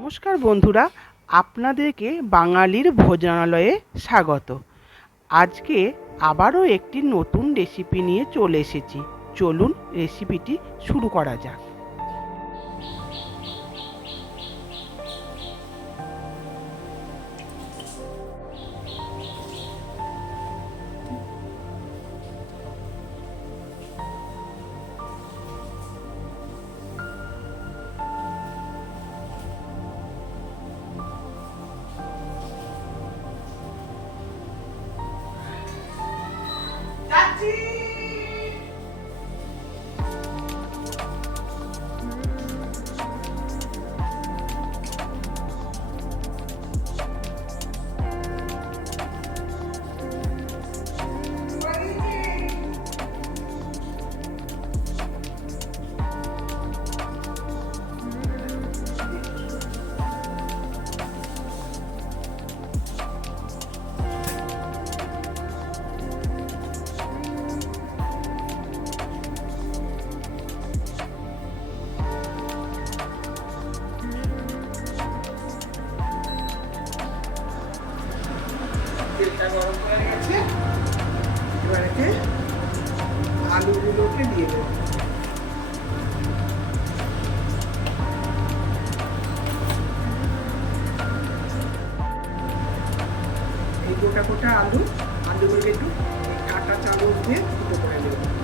নমস্কার বন্ধুরা, আপনাদেরকে বাঙালির ভোজনালয়ে স্বাগত। আজকে আবারও একটি নতুন রেসিপি নিয়ে চলে এসেছি। চলুন রেসিপিটি শুরু করা যাক। গোটা গোটা আলু আলুগুলোকে একটু কাটা চামচ দিয়ে ফুটো করে দেবো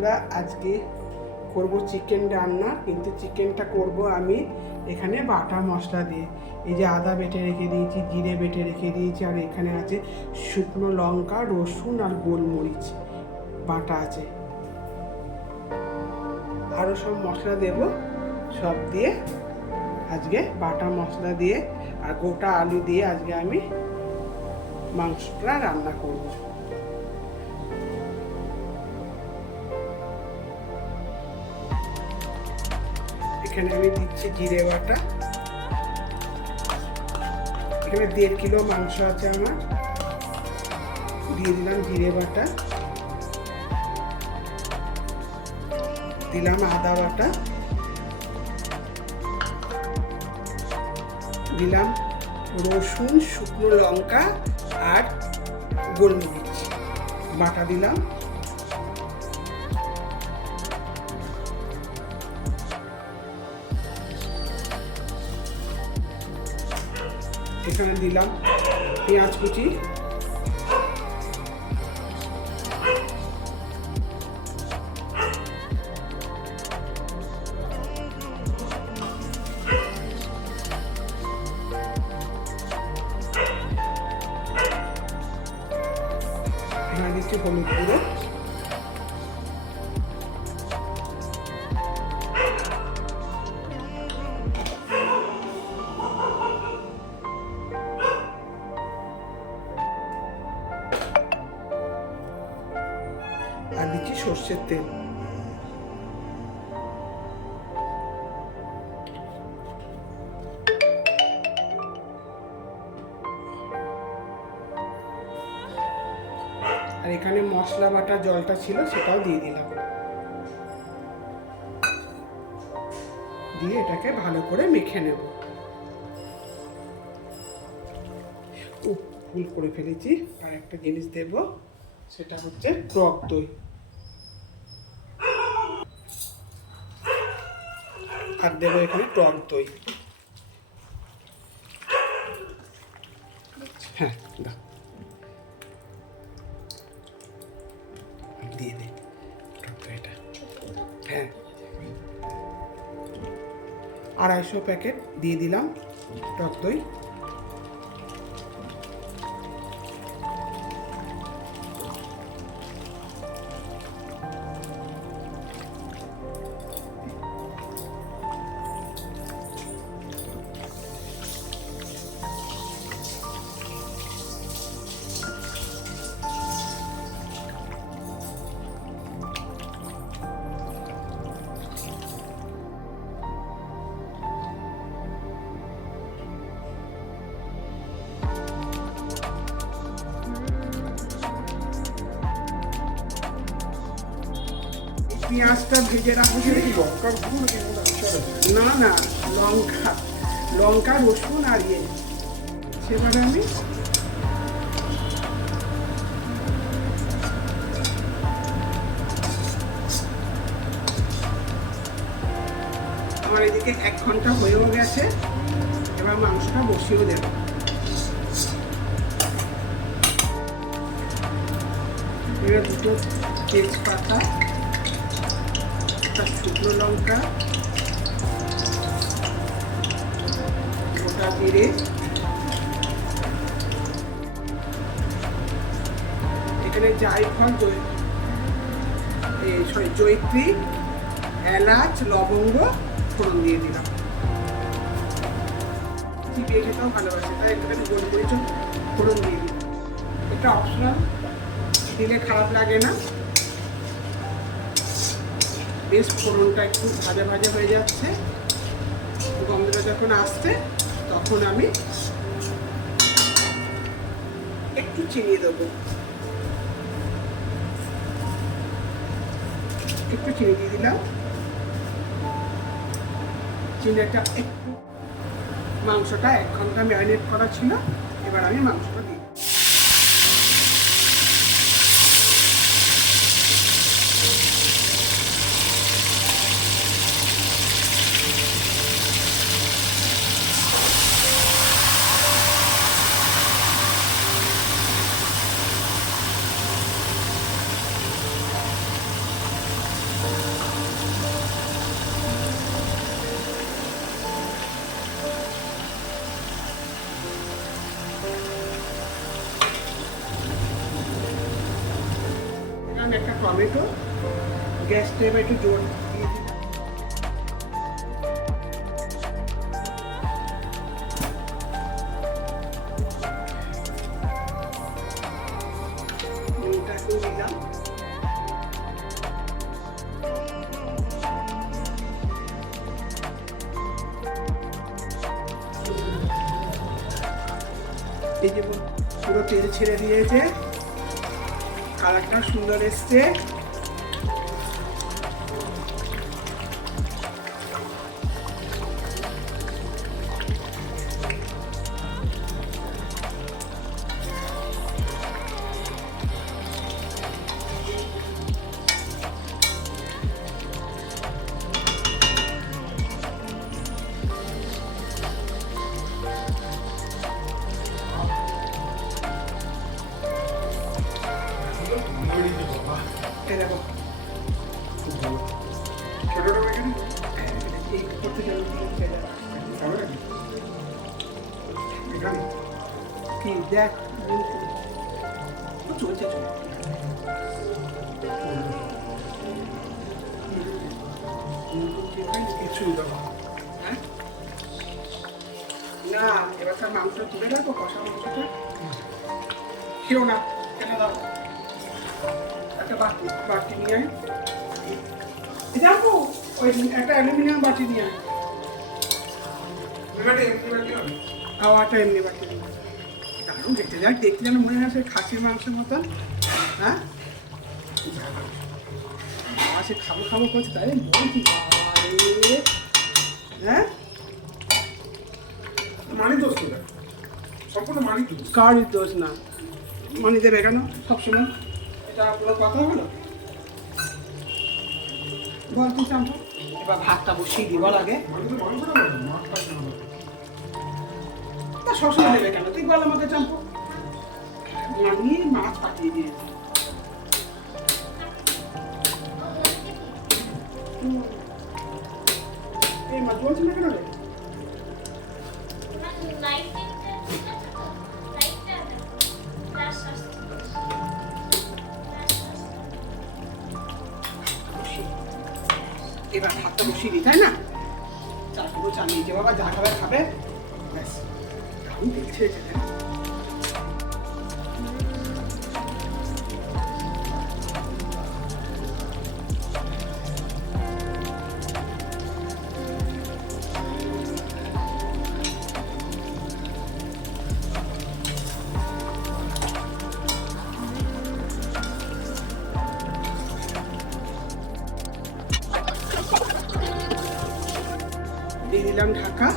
বন্ধুরা আজকে করব চিকেন রান্না, কিন্তু চিকেনটা করব আমি এখানে বাটা মশলা দিয়ে। এই যে আদা বেটে রেখে দিয়েছি, জিরে বেটে রেখে দিয়েছি, আর এখানে আছে শুকনো লঙ্কা, রসুন আর গোলমরিচ বাটা আছে। আরও সব মশলা দেব, সব দিয়ে আজকে বাটা মশলা দিয়ে আর গোটা আলু দিয়ে আজকে আমি মাংসটা রান্না করব। এখানে আমি দিচ্ছি জিরে বাটা। এখানে দেড় কিলো মাংস আছে আমার। দিয়ে দিলাম জিরে বাটা। দিলাম আদা বাটা। দিলাম রসুন, শুকনো লঙ্কা আর গোলমরিচ। বাটা দিলাম। এখানে দিলাম পেঁয়াজ কুচি। এখানে দিচ্ছি হলুদ গুঁড়ো। আর দিচ্ছি সর্ষের তেল। আর এখানে মশলা বাটা জলটা ছিল, সেটাও দিয়ে দিলাম। দিয়ে এটাকে ভালো করে মেখে নেব। ভুল করে ফেলেছি। আর একটা জিনিস দেব, সেটা হচ্ছে টক দই। আর দেবো এখানে টক দই। হ্যাঁ দিয়ে দে টক হ্যাঁ। আড়াইশো প্যাকেট দিয়ে দিলাম টক দই। পেঁয়াজটা ভেজে রাখব। লঙ্কার? না না লঙ্কা। লঙ্কা রসুন আর ইয়ে। সেবারে আমি আমার এদিকে এক ঘণ্টা হয়েও গেছে। এবার মাংসটা বসিয়েও দেব। এবার দুটো তেজপাতা একটা শুকনো লঙ্কা, গোটা জিরে। এখানে জায়ফল জয় সরি জৈত্রী এলাচ, লবঙ্গ, ফোড়ন দিয়ে দিলাম। চিবিয়ে খেতেও ভালোবাসে? তাই একটুখানি গোলমরিচ ফোড়ন দিয়ে দিলাম। এটা অপশনাল দিলে খারাপ লাগে না। বেশ ফোড়নটা একটু ভাজা ভাজা হয়ে যাচ্ছে। গন্ধটা যখন আসছে, তখন আমি একটু চিনি দেবো। একটু চিনি দিয়ে দিলাম। চিনিটা একটু মাংসটা এক ঘণ্টা ম্যারিনেট করা ছিল। এবার আমি মাংসটা দিই টমেটো গ্যাসটা এবার একটু জোর এই যে পুরো তেল ছেড়ে দিয়েছে। কালারটা সুন্দর এসছে। এই দেখো খুব ভালো। ছোটটা এখানে? এই করতে যাবে। এখানে? কি, দেখ চলছে। হ্যাঁ? না, এবার তার মাংস তুলে রাখো কষা মাংসটা খেও না কেন দাও একটা বাটি বাটি নিয়ে আয়। যাব ওই একটা অ্যালুমিনিয়াম বাটি নিয়ে আয়। এমনি বাটি হবে? আওয়াটা এমনি বাটি নিয়ে দারুণ দেখতে যাক দেখতে যেন মনে হয় সে খাসির মাংসের মতন। হ্যাঁ? সে খাব খাব করছে তাই বলছি। হ্যাঁ? মানি দোষ দেখ। সম্পূর্ণ মানি দোষ। না। মানি দেবে কেন? সবসময়। এটা পুরো কথা হলো বল তুই চাম্পা এবার ভাতটা বসিয়ে দিব লাগে তো সবসময় দেবে কেন? তুই বল আমাকে চাম্পা মাছ পাঠিয়ে দিয়েছে। এই মাছ বলছি না কেন রে? এবার ভাতটা বসিয়ে দিই, তাই না? চা পুরো চালিয়ে যে বাবা যা খাবার খাবে, ব্যাস। দারুণ দেখছে ডাউন ঢাকা।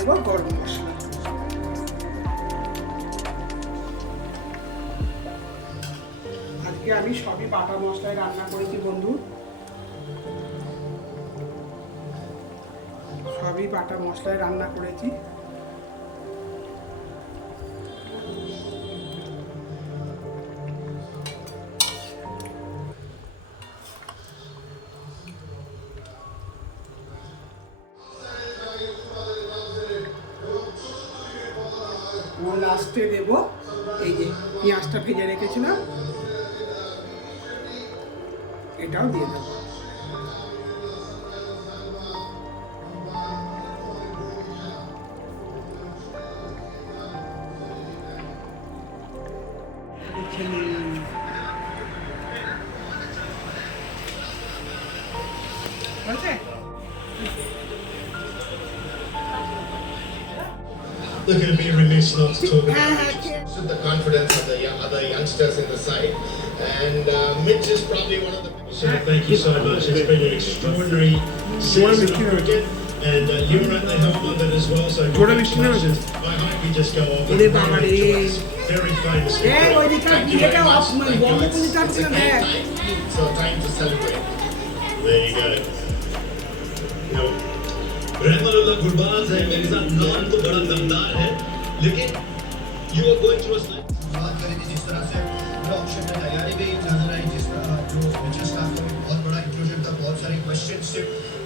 দেবো গরম মশলা। আজকে আমি সবই বাটা মশলায় রান্না করেছি, বন্ধু। সবই বাটা মশলায় রান্না করেছি। লাস্টে দেব। এই যে পেঁয়াজটা ভেজে রেখেছিলাম। এটাও দিয়ে দেবো। they're going to be relational to the confidence of the other youngsters in the side. And uh, Mitch is probably one of the. So thank you so much. It's been an extraordinary season of cricket. And uh, you were at the helm of it as well, so congratulations. I hope you just go off and very famous. Thank very much. Thank you. It's, it's. So time to celebrate. There you go. No. Rahmanullah Gurbaz है मेरे साथ नाम तो बड़ा दमदार है, लेकिन you are going through बात करी थी जिस तरह से ऑप्शन में तैयारी भी नज़र आई जिस तरह जो पिचेस का बहुत बड़ा इंक्लूजन था, बहुत सारे क्वेश्चन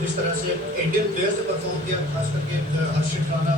जिस तरह से इंडियन प्लेयर्स ने परफॉर्म किया, खास करके हर्षित राणा